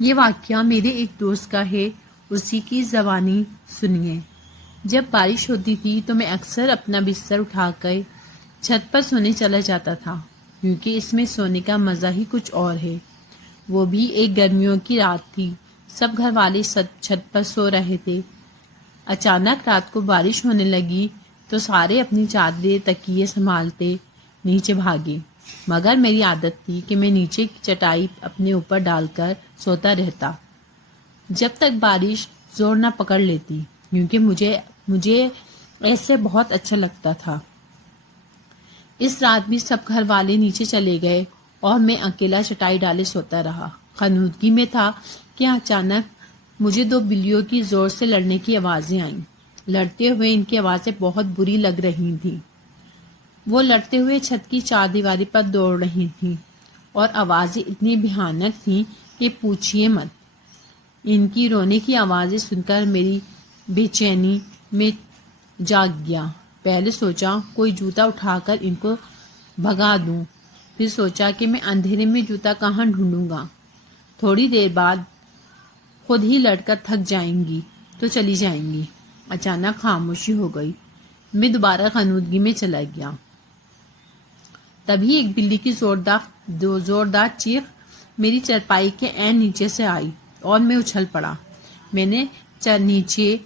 یہ واقعہ میرے ایک دوست کا ہے، اسی کی زبانی سنیے۔ جب بارش ہوتی تھی تو میں اکثر اپنا بستر اٹھا کر چھت پر سونے چلا جاتا تھا، کیونکہ اس میں سونے کا مزہ ہی کچھ اور ہے۔ وہ بھی ایک گرمیوں کی رات تھی، سب گھر والے چھت پر سو رہے تھے۔ اچانک رات کو بارش ہونے لگی تو سارے اپنی چادریں تکیے سنبھالتے نیچے بھاگے، مگر میری عادت تھی کہ میں نیچے کی چٹائی اپنے اوپر ڈال کر سوتا رہتا جب تک بارش زور نہ پکڑ لیتی، کیونکہ مجھے ایسے بہت اچھا لگتا تھا۔ اس رات بھی سب گھر والے نیچے چلے گئے اور میں اکیلا چٹائی ڈالے سوتا رہا۔ خنودگی میں تھا کہ اچانک مجھے دو بلیوں کی زور سے لڑنے کی آوازیں آئیں۔ لڑتے ہوئے ان کی آوازیں بہت بری لگ رہی تھیں۔ وہ لڑتے ہوئے چھت کی چار دیواری پر دوڑ رہی تھیں اور آوازیں اتنی بھیانک تھیں کہ پوچھیے مت۔ ان کی رونے کی آوازیں سن کر میری بے چینی میں جاگ گیا۔ پہلے سوچا کوئی جوتا اٹھا کر ان کو بھگا دوں، پھر سوچا کہ میں اندھیرے میں جوتا کہاں ڈھونڈوں گا۔ تھوڑی دیر بعد خود ہی لڑ کر تھک جائیں گی تو چلی جائیں گی۔ اچانک خاموشی ہو گئی۔ میں دوبارہ خنودگی میں چلا گیا۔ تبھی ایک بلی کی زوردار چیخ میری چرپائی کے عین نیچے سے آئی اور میں اچھل پڑا۔ میں نے نیچے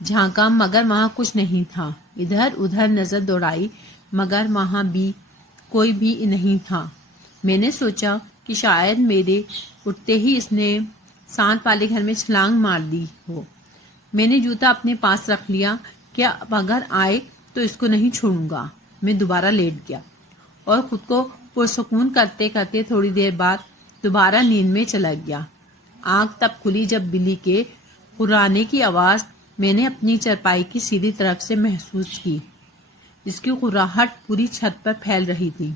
جھانکا مگر وہاں کچھ نہیں تھا۔ ادھر ادھر نظر دوڑائی مگر وہاں بھی کوئی بھی نہیں تھا۔ میں نے سوچا کہ شاید میرے اٹھتے ہی اس نے ساتھ والے گھر میں چھلانگ مار دی ہو۔ میں نے جوتا اپنے پاس رکھ لیا کہ اب اگر آئے تو اس کو نہیں چھوڑوں گا۔ میں دوبارہ لیٹ گیا اور خود کو پرسکون کرتے کرتے تھوڑی دیر بعد دوبارہ نیند میں چلا گیا۔ آنکھ تب کھلی جب بلی کے قرانے کی آواز میں نے اپنی چرپائی کی سیدھی طرف سے محسوس کی۔ اس کی قراہٹ پوری چھت پر پھیل رہی تھی۔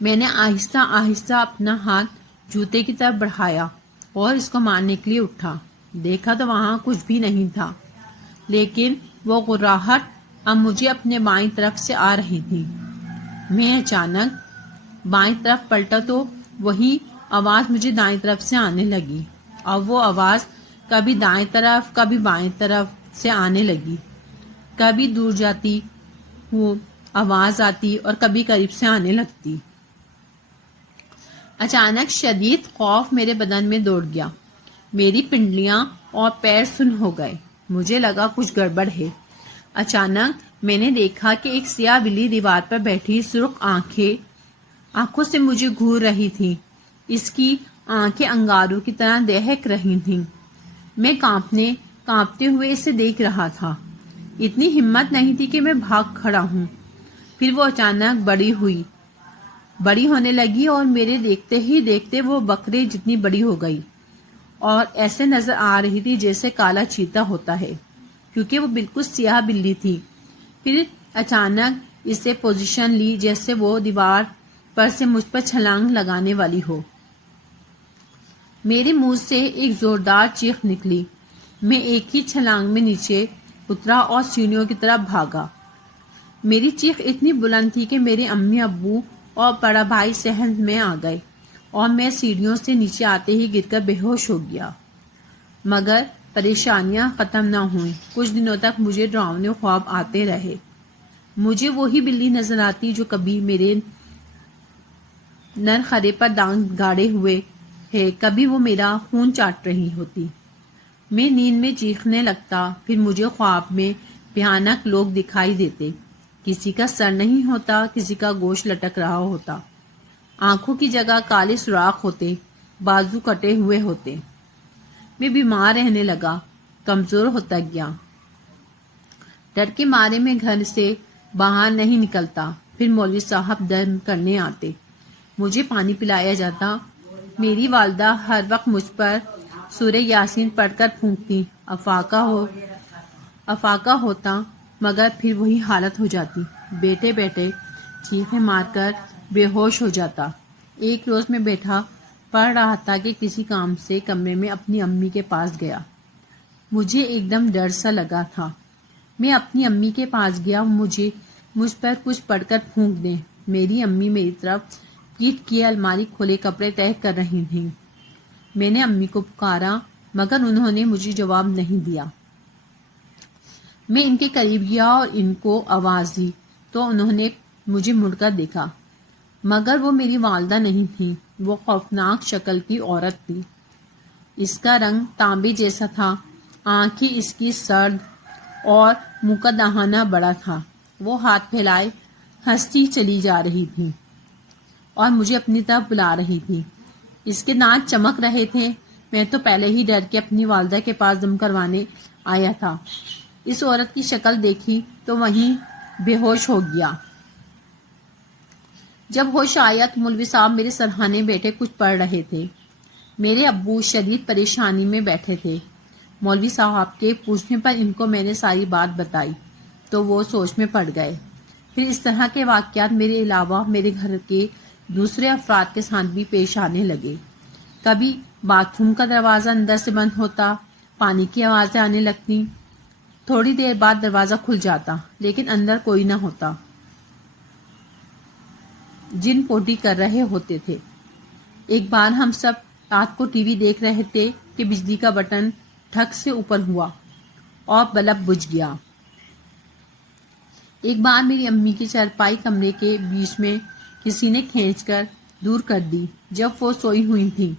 میں نے آہستہ آہستہ اپنا ہاتھ جوتے کی طرف بڑھایا اور اس کو مارنے کے لیے اٹھا۔ دیکھا تو وہاں کچھ بھی نہیں تھا، لیکن وہ قراہٹ اب مجھے اپنے بائیں طرف سے آ رہی تھی۔ میں اچانک بائیں طرف پلٹا تو وہی آواز مجھے دائیں طرف سے آنے لگی۔ اب وہ آواز کبھی دائیں طرف کبھی بائیں طرف سے آنے لگی، کبھی دور جاتی وہ آواز آتی اور کبھی قریب سے آنے لگتی۔ اچانک شدید خوف میرے بدن میں دوڑ گیا۔ میری پنڈلیاں اور پیر سن ہو گئے۔ مجھے لگا کچھ گڑبڑ ہے۔ اچانک میں نے دیکھا کہ ایک سیاہ بلی دیوار پر بیٹھی سرخ آنکھوں سے مجھے گھور رہی تھی۔ اس کی آنکھیں انگاروں کی طرح دہک رہی تھیں۔ میں کانپتے ہوئے اسے دیکھ رہا تھا۔ اتنی ہمت نہیں تھی کہ میں بھاگ کھڑا ہوں۔ پھر وہ اچانک بڑی ہونے لگی اور میرے دیکھتے ہی دیکھتے وہ بکرے جتنی بڑی ہو گئی اور ایسے نظر آ رہی تھی جیسے کالا چیتا ہوتا ہے، کیونکہ وہ بالکل سیاہ بلی تھی۔ پھر اچانک اس سے پوزیشن لی جیسے وہ دیوار پر سے مجھ پر چھلانگ لگانے والی ہو۔ میرے منہ سے ایک زوردار چیخ نکلی۔ میں ایک ہی چھلانگ میں نیچے اترا اور سیڑھیوں کی طرف بھاگا۔ میری چیخ اتنی بلند تھی کہ میرے امی ابو اور بڑا بھائی صحن میں آ گئے اور میں سیڑھیوں سے نیچے آتے ہی گر کر بے ہوش ہو گیا۔ مگر پریشانیاں ختم نہ ہوئیں۔ کچھ دنوں تک مجھے ڈراؤنے خواب آتے رہے۔ مجھے وہی بلی نظر آتی جو کبھی میرے نرخرے پر دانت گاڑے ہوئے ہے، کبھی وہ میرا خون چاٹ رہی ہوتی۔ میں نیند میں چیخنے لگتا، پھر مجھے خواب میں بھیانک لوگ دکھائی دیتے۔ کسی کا سر نہیں ہوتا، کسی کا گوشت لٹک رہا ہوتا، آنکھوں کی جگہ کالے سوراخ ہوتے، بازو کٹے ہوئے ہوتے۔ میں بیمار رہنے لگا، کمزور ہوتا گیا۔ ڈر کے مارے میں گھر سے باہر نہیں نکلتا۔ پھر مولوی صاحب درد کرنے آتے، مجھے پانی پلایا جاتا۔ میری والدہ ہر وقت مجھ پر سورہ یاسین پڑھ کر پھونکتی، افاقہ ہوتا مگر پھر وہی حالت ہو جاتی، بیٹے بیٹے چیخیں مار کر بے ہوش ہو جاتا۔ ایک روز میں بیٹھا پڑھ رہا تھا کہ کسی کام سے کمرے میں اپنی امی کے پاس گیا۔ مجھے ایک دم ڈر سا لگا تھا۔ میں اپنی امی کے پاس گیا، مجھ پر کچھ پڑھ کر پھونک دیں۔ میری امی میری طرف پیٹ کی الماری کھولے کپڑے تہہ کر رہی تھیں۔ میں نے امی کو پکارا مگر انہوں نے مجھے جواب نہیں دیا۔ میں ان کے قریب گیا اور ان کو آواز دی تو انہوں نے مجھے مڑ کر دیکھا، مگر وہ میری والدہ نہیں تھی، وہ خوفناک شکل کی عورت تھی۔ اس کا رنگ تانبے جیسا تھا، آنکھیں اس کی سرد اور منہ کا دہانہ بڑا تھا۔ وہ ہاتھ پھیلائے ہنستی چلی جا رہی تھی اور مجھے اپنی طرف بلا رہی تھی۔ اس کے دانت چمک رہے تھے۔ میں تو پہلے ہی ڈر کے اپنی والدہ کے پاس دم کروانے آیا تھا۔ اس عورت کی شکل دیکھی تو وہیں بے ہوش ہو گیا۔ جب ہوش آیا تو مولوی صاحب میرے سرہانے بیٹھے کچھ پڑھ رہے تھے۔ میرے ابو شدید پریشانی میں بیٹھے تھے۔ مولوی صاحب کے پوچھنے پر ان کو میں نے ساری بات بتائی تو وہ سوچ میں پڑ گئے۔ پھر اس طرح کے واقعات میرے علاوہ میرے گھر کے دوسرے افراد کے ساتھ بھی پیش آنے لگے۔ کبھی باتھ روم کا دروازہ اندر سے بند ہوتا، پانی کی آوازیں آنے لگتی، تھوڑی دیر بعد دروازہ کھل جاتا لیکن اندر کوئی نہ ہوتا۔ جن پوٹی کر رہے ہوتے تھے۔ ایک بار ہم سب رات کو ٹی وی دیکھ رہے تھے کہ بجلی کا بٹن ٹھک سے اوپر ہوا اور بلب بجھ گیا۔ ایک بار میری امی کی چارپائی کمرے کے بیچ میں کسی نے کھینچ کر دور کر دی جب وہ سوئی ہوئی تھی۔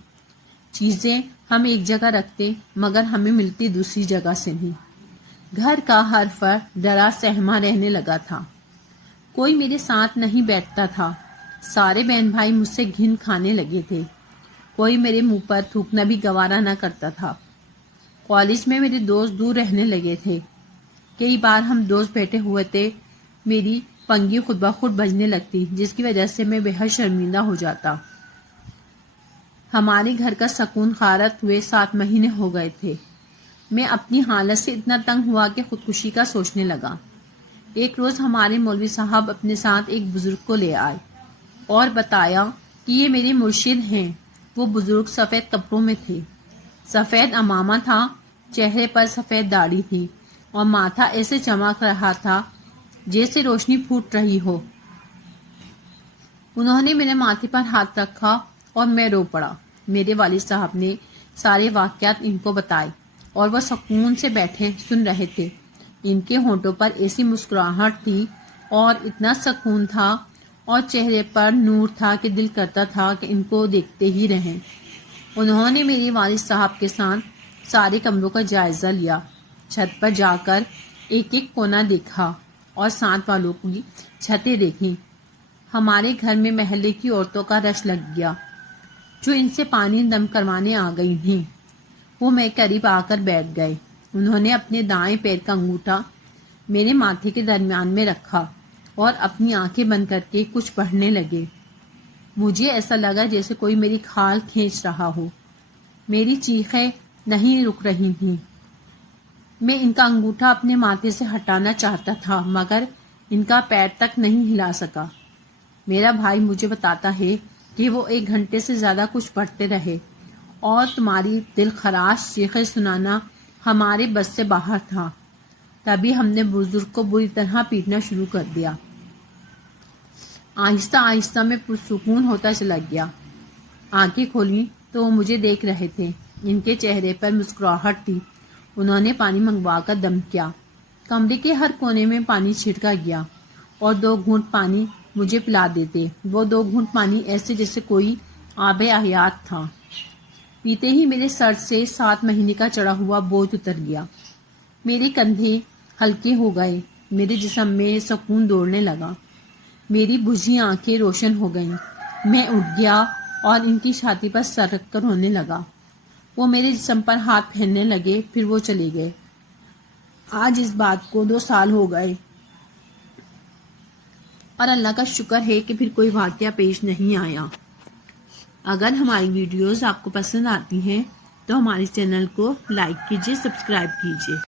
چیزیں ہم ایک جگہ رکھتے مگر ہمیں ملتی دوسری جگہ سے نہیں۔ گھر کا ہر فرد ڈرا سہما رہنے لگا تھا۔ کوئی میرے ساتھ نہیں بیٹھتا تھا۔ سارے بہن بھائی مجھ سے گھن کھانے لگے تھے۔ کوئی میرے منہ پر تھوکنا بھی گوارا نہ کرتا تھا۔ کالج میں میرے دوست دور رہنے لگے تھے۔ کئی بار ہم دوست بیٹھے ہوئے تھے، میری پنگی خود بخود بجنے لگتی جس کی وجہ سے میں بے حد شرمندہ ہو جاتا۔ ہمارے گھر کا سکون غارت ہوئے 7 مہینے ہو گئے تھے۔ میں اپنی حالت سے اتنا تنگ ہوا کہ خودکشی کا سوچنے لگا۔ ایک روز ہمارے مولوی صاحب اپنے ساتھ ایک بزرگ کو لے آئے اور بتایا کہ یہ میرے مرشد ہیں۔ وہ بزرگ سفید کپڑوں میں تھے، سفید عمامہ تھا، چہرے پر سفید داڑھی تھی اور ماتھا ایسے چمک رہا تھا جیسے روشنی پھوٹ رہی ہو۔ انہوں نے میرے ماتھے پر ہاتھ رکھا اور میں رو پڑا۔ میرے والد صاحب نے سارے واقعات ان کو بتائے اور وہ سکون سے بیٹھے سن رہے تھے۔ ان کے ہونٹوں پر ایسی مسکراہٹ تھی اور اتنا سکون تھا اور چہرے پر نور تھا کہ دل کرتا تھا کہ ان کو دیکھتے ہی رہیں۔ انہوں نے میرے والد صاحب کے ساتھ سارے کمروں کا جائزہ لیا، چھت پر جا کر ایک ایک کونا دیکھا اور ساتھ والوں کی چھتیں دیکھیں۔ ہمارے گھر میں محلے کی عورتوں کا رش لگ گیا جو ان سے پانی دم کروانے آ گئی تھیں۔ وہ میں قریب آ کر بیٹھ گئے۔ انہوں نے اپنے دائیں پیر کا انگوٹھا میرے ماتھے کے درمیان میں رکھا اور اپنی آنکھیں بند کر کے کچھ پڑھنے لگے۔ مجھے ایسا لگا جیسے کوئی میری کھال کھینچ رہا ہو۔ میری چیخیں نہیں رک رہی تھیں۔ میں ان کا انگوٹھا اپنے ماتھے سے ہٹانا چاہتا تھا مگر ان کا پیر تک نہیں ہلا سکا۔ میرا بھائی مجھے بتاتا ہے کہ وہ 1 گھنٹے سے زیادہ کچھ پڑھتے رہے اور تمہاری دل خراش چیخیں سنانا ہمارے بس سے باہر تھا۔ تبھی ہم نے بزرگ کو بری طرح پیٹنا شروع کر دیا۔ آہستہ آہستہ میں پرسکون ہوتا چلا گیا۔ آنکھیں کھولیں تو وہ مجھے دیکھ رہے تھے۔ ان کے چہرے پر مسکراہٹ تھی۔ انہوں نے پانی منگوا کر دم کیا۔ کمرے کے ہر کونے میں پانی چھڑکا گیا اور 2 گھونٹ پانی مجھے پلا دیتے۔ وہ 2 گھونٹ پانی ایسے جیسے کوئی آب حیات تھا۔ پیتے ہی میرے سر سے 7 مہینے کا چڑھا ہوا بوجھ اتر گیا۔ میرے کندھے ہلکے ہو گئے۔ میرے جسم میں سکون دوڑنے لگا۔ میری بجھی آنکھیں روشن ہو گئیں۔ میں اٹھ گیا اور ان کی چھاتی پر سر رکھ کر رونے لگا۔ وہ میرے جسم پر ہاتھ پھیرنے لگے، پھر وہ چلے گئے۔ آج اس بات کو 2 سال ہو گئے اور اللہ کا شکر ہے کہ پھر کوئی واقعہ پیش نہیں آیا۔ اگر ہماری ویڈیوز آپ کو پسند آتی ہیں تو ہمارے چینل کو لائک کیجیے، سبسکرائب کیجیے۔